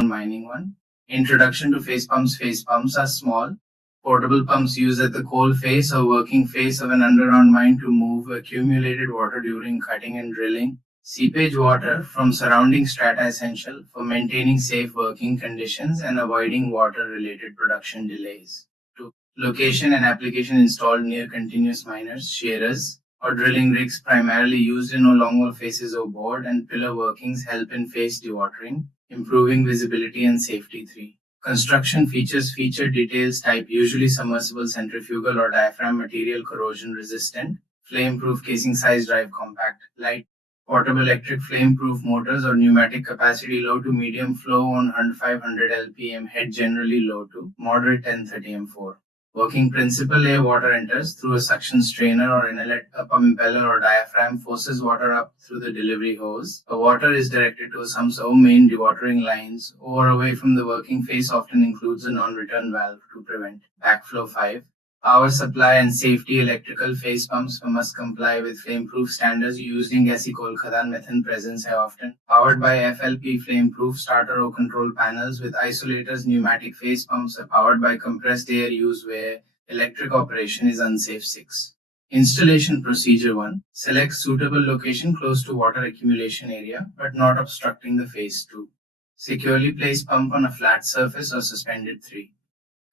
mining one. Introduction to phase pumps. Phase pumps are small, portable pumps used at the coal face or working face of an underground mine to move accumulated water during cutting and drilling. Seepage water from surrounding strata essential for maintaining safe working conditions and avoiding water-related production delays. 2. Location and application installed near continuous miners, shearers, or drilling rigs primarily used in longwall faces or board and pillar workings help in face dewatering, improving visibility and safety. 3. Construction features feature details type usually submersible centrifugal or diaphragm material corrosion resistant, flame-proof casing size drive compact, light, portable electric flame-proof motors or pneumatic capacity low to medium flow on 500 lpm head generally low to moderate 1030 M4. Working principle A, water enters through a suction strainer or inlet, a pump impeller or diaphragm forces water up through the delivery hose. The water is directed to some main dewatering lines or away from the working face often includes a non-return valve to prevent backflow. 5. Power supply and safety. Electrical phase pumps must comply with flame-proof standards used in gasi coal khadan methane presence है often. Powered by FLP flame-proof starter or control panels with isolators. Pneumatic phase pumps are powered by compressed air use where electric operation is unsafe. 6. Installation procedure. 1. Select suitable location close to water accumulation area but not obstructing the phase. 2. Securely place pump on a flat surface or suspended. 3.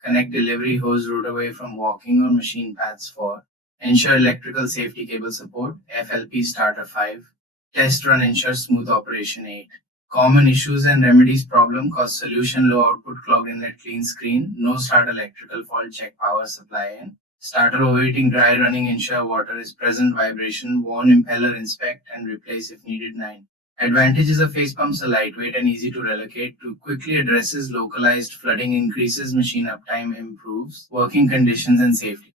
Connect delivery hose route away from walking or machine paths. 4. Ensure electrical safety cable support, FLP starter. 5. Test run ensure smooth operation. 8. Common issues and remedies. Problem cause solution low output clogged inlet clean screen, no start electrical fault check power supply in. Starter overheating dry running ensure water is present vibration, warn impeller inspect and replace if needed. 9. Advantages of phase pumps are lightweight and easy to relocate to quickly addresses localized flooding increases machine uptime improves working conditions and safety.